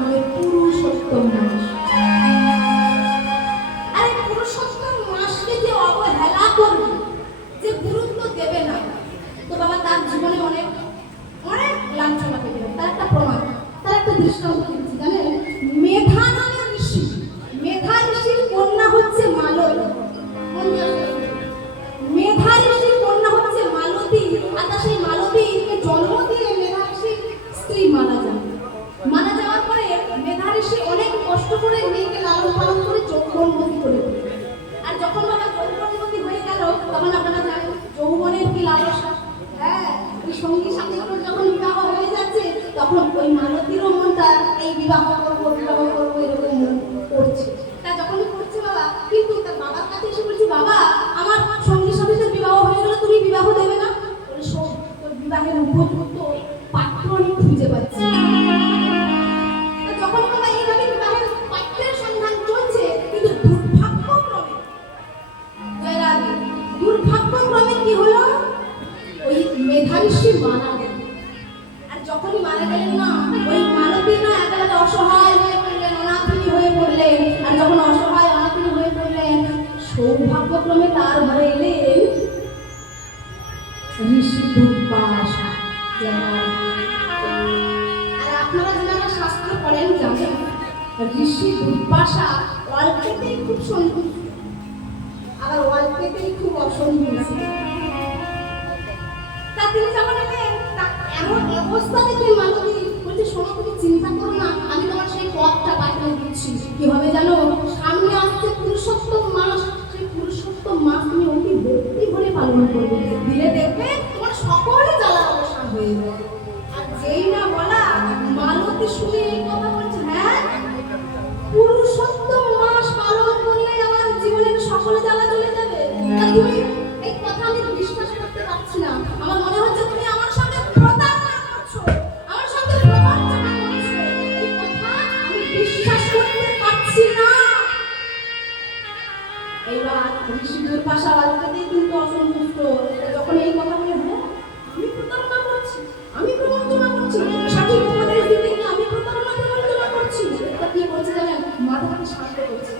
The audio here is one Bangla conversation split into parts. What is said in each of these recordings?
হবে পুরুষোত্তম মাস। আর এই পুরুষোত্তম মাসকে যে অবহেলা করবে, যে গুরুত্ব দেবে না, তো বাবা তার জীবনে অনেক অনেক লাঞ্ছনা পেতে হবে। তার একটা প্রমাণ, তার একটা দৃষ্টান্ত দিচ্ছি জানেন। মেধা নামের ঋষি, মেধা ঋষির কন্যা হচ্ছে মালতী। মেধা ঋষির কন্যা হচ্ছে মালতী। আর সেই মালতীকে জন্ম দিয়ে মেধা ঋষির স্ত্রী মারা যায়। মারা যাওয়ার পরে মেধা ঋষি অনেক কষ্ট করে মেয়েকে লালন পালন করে যৌবনবতী করে দিল। আর যখন বাবা যৌবনবতী হয়ে গেল, তখন আপনারা জানেন যৌবনের কি লালসা। হ্যাঁ, ওই সঙ্গী সাথীগুলোর যখন বিবাহ হয়ে যাচ্ছে, তখন ওই মালতীরও মনটা এই বিবাহ করবো এরকম করছে। তা যখনই করছে বাবা, কিন্তু তার বাবার কাছে এসে বলছি, বাবা আমার সঙ্গী সাথীদের বিবাহ হয়ে গেল, তুমি বিবাহ দেবে না? বলে শোন, তোর বিবাহের উপযুক্ত পাত্র আমি খুঁজে পাচ্ছি। যখন বাবা এইভাবে বিবাহের পাত্রের সন্ধান চলছে, কিন্তু দুর্ভাগ্যক্রমে কি হলো, ওই মেধা ঋষি মারা গেল। আর যখনই মারা গেলেন না, ওই মালতী না একেবারে অসহায় হয়ে পড়লেন, অনাথিনী হয়ে পড়লেন। আর যখন অসহায় অনাথিনী হয়ে পড়লেন, সৌভাগ্যক্রমে তার ঘরে এলেন ঋষি দুর্বাসা। আর আপনারা যারা শাস্ত্র পড়েন জানেন, ঋষি দুর্বাসা অল্পেতেই খুব সন্তুষ্ট, আবার অল্পেতেই খুব অসন্তুষ্ট। তা তিনি যখন এলেন, এমন অবস্থা দেখে মালতী বলছে, শোনো তুমি চিন্তা করো না, আমি তোমার সেই পথটা পাঠিয়ে দিচ্ছি। কি হবে জানো, সামনে আসছে পুরুষোত্তম মাস, সেই পুরুষোত্তম মাস তুমি অতি ভক্তি ভরে পালন করবে, দিলে দেখবে তোমার সকল জ্বালা অবসান হয়ে যাবে। আর যেই না বলা, মালতী শুনে এই কথা বলছে, হ্যাঁ পুরুষোত্তম মাস পালন করলে আমার জীবনের সকল জ্বালা চলে যাবে। তা তুমি এই কথা আমি বিশ্বাস করতে পারছি না। আমার মনে হচ্ছে তুমি আমার সঙ্গে প্রতারণা করছো, আমার সঙ্গে প্রবঞ্চনা করছো। এই কথা আমি বিশ্বাস করতে পারছি না। এইবার ঋষি দুর্বাসা অল্পতেই কিন্তু অসন্তুষ্ট। যখন এই কথা বলে, হ্যাঁ আমি প্রতারণা করছি, আমি প্রবঞ্চনা করছি, সঠিক উপদেশ দিতে গিয়ে আমি প্রতারণা প্রবঞ্চনা করছি। তা কি বলছে জানেন, মাথাটাকে শান্ত করছে,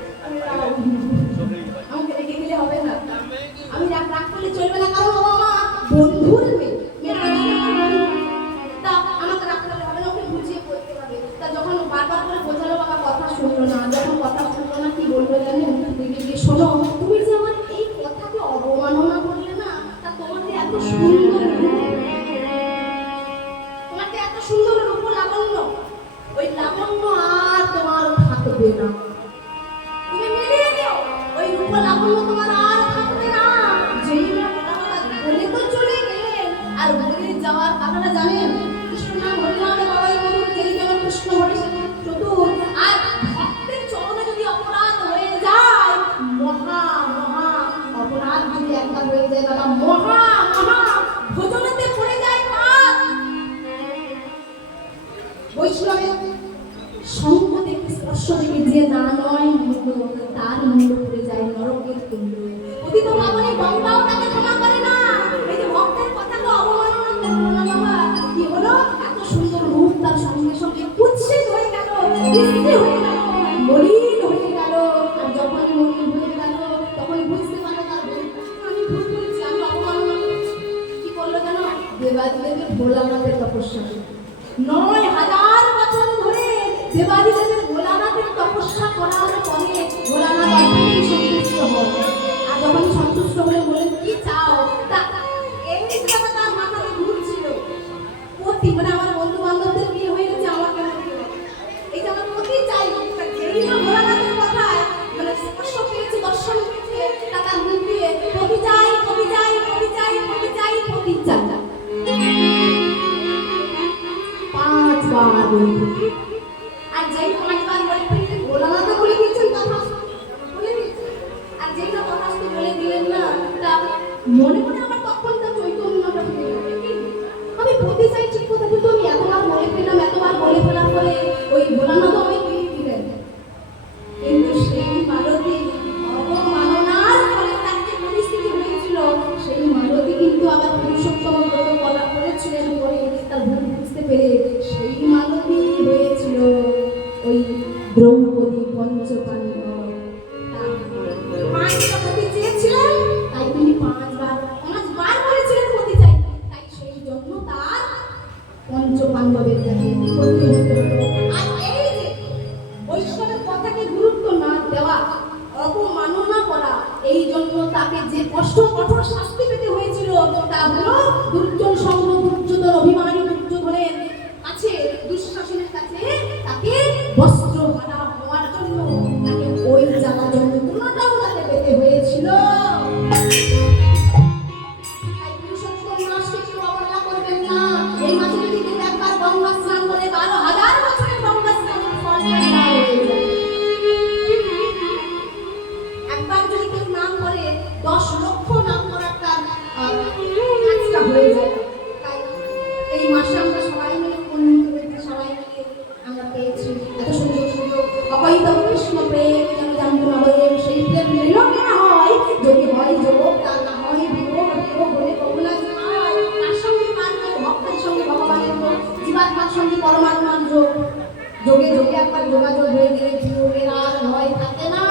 আমাকে রেখে দিলে হবে না, আমি রাগ করলে চলবে না, কারণ ও আমার বন্ধুর মেয়ে, তা আমাকে রাগ করলে হবে না, ওকে বুঝিয়ে বলতে হবে। তা যখন বারবার করে বোঝালো, বাবা কথা শুনলো না। যখন কথা শুনলো না, কি বললো জানেন, শোনো তুমি যে আমার এই কথাকে অবমাননা করলে না, তা তোমাকে এত সুন্দর লাবণ্য, ওই লাবণ্য আর তোমার থাকবে না। তুমি মিলিয়ে নিও, ওই রূপ লাবণ্য তোমার আর থাকবে না। যেই বলে তো চলে গেলেন, আর বলে যাওয়ার কথাটা জানেন, কৃষ্ণ নাম হরিনামে বাবাই মধুর, যেই যেন কৃষ্ণ হরি সেদিন চতুর। আর ভক্তের চরণে যদি অপরাধ হয়ে যায়, মহা মহা অপরাধ যদি একটা হয়ে যায় বাবা, মহা মহা ভোজনেতে পড়ে যায় পাপ। বৈষ্ণবের সঙ্গ দেখে স্পর্শ দেখে যে না নয় মুন্ড, তার মুন্ড পড়ে যায় নরকের কুণ্ড। পতিত পাবনে গঙ্গাও তাকে ক্ষমা করে না। এই যে ভক্তের কথাকে অবমাননা করলো না বাবা, কি হলো, এত সুন্দর রূপ তার সঙ্গে সঙ্গে কুৎসিত হয়ে গেল, বিশ্রী হয়ে গেল, মলিন হয়ে গেল। আর যখন মলিন হয়ে গেল, তখন বুঝতে পারলো তার আমি ভুল করেছি, আমি অবমাননা করেছি। কি করলো জানো, দেবাদিদেবের ভোলানাথের তপস্যা, ৯,০০০ বছর ধরে দেবাদিদেবের ভোলানাথের তপস্যা করার পরে ভোলানাথ অল্পেতেই সন্তুষ্ট হয়। আর যখন সন্তুষ্ট হলে বলেন কি চাও, তা এই কথা তার মাথায় ঘুরছিল। পতি মানে আমার বন্ধু বান্ধবদের বিয়ে হয়ে গেছে, আমার কেন এই যে আমার পতি চাই, যেই না ভোলানাথের কথায় মানে স্পর্শ পেয়েছে, দর্শন পেয়েছে, তার মুখ দিয়ে পতি চাই, পতি চাই, পতি চাই, পতি চাই, পতি চাই। আর যেই ৫ বার বলে ফেলতে ভোলানাথ বলে দিয়েছেন, কথা বলে দিয়েছেন। আর যেই না কথা বলে দিলেন না, তা মনে মনে আমার তখন তা চৈতন্যটা ফিরে গেল। আমি পতি চাই ঠিক কথা, কিন্তু আমি এতবার বলে ফেলার পরে ওই ভোলানাথ আমায় দিয়ে দিলেন। কিন্তু সেই মালতী অবমাননার ফলে তার যে পরিস্থিতি হয়েছিল, সেই মালতী কিন্তু আবার পুরুষোত্তম ব্রত করেছিলেন, পরে তার ভুল বুঝতে পেরে সেই মালতী হয়েছিল দ্রৌপদী পঞ্চপাণ্ডব। পাঁচটা পতি চেয়েছিলেন, তাই তিনি পাঁচবার করেছিলেন পতি চাই, তাই সেই জন্য তার পঞ্চপাণ্ডবের কাছে পতি হতে হলো। আর এই যে বৈষ্ণবের কথাকে গুরুত্ব না দেওয়া, অবমাননা করা, এই জন্য তাকে যে কষ্ট কঠোর শাস্তি পেতে হয়েছিল তা হলো দুর্যোধন সঙ্গ, দুর্যোধন অভিমানী দুর্যোধনের কাছে, দুঃশাসনের কাছে তাকে বস্ত্রহারা হওয়ার জন্য তাকে ওই জ্বালা যন্ত্রণাটাও তাকে পেতে হয়েছিল। তাই পুরুষোত্তম মাসকে কেউ অবহেলা করবেন না। এই মাসে যদি কেউ একবার গঙ্গা স্নান করে 12,000 বছরের গঙ্গা স্নানের ফল হয়ে যায়। একবার যদি কেউ নাম করে 10 লক্ষ নাম করার তার কাজটা হয়ে যায়। তাই এই মাসে আমরা সবাই মিলে সবাই মিলে আমরা পেয়েছি এত সুন্দর সুন্দর অবৈধ কৃষ্ণ প্রেম, যেন জানতো না সেই প্রেম নিরকে না হয়, যদি হয় যোগ তার না হয় বিয়োগ, বিয়োগ হলে কবুলা যায়। তার সঙ্গে পারবে ভক্তের সঙ্গে ভগবানের যোগ, জীবাত্মার সঙ্গে পরমাত্মার যোগ, যোগে যোগে একবার যোগাযোগ হয়ে গেলে বিয়োগের আর ভয় থাকে না।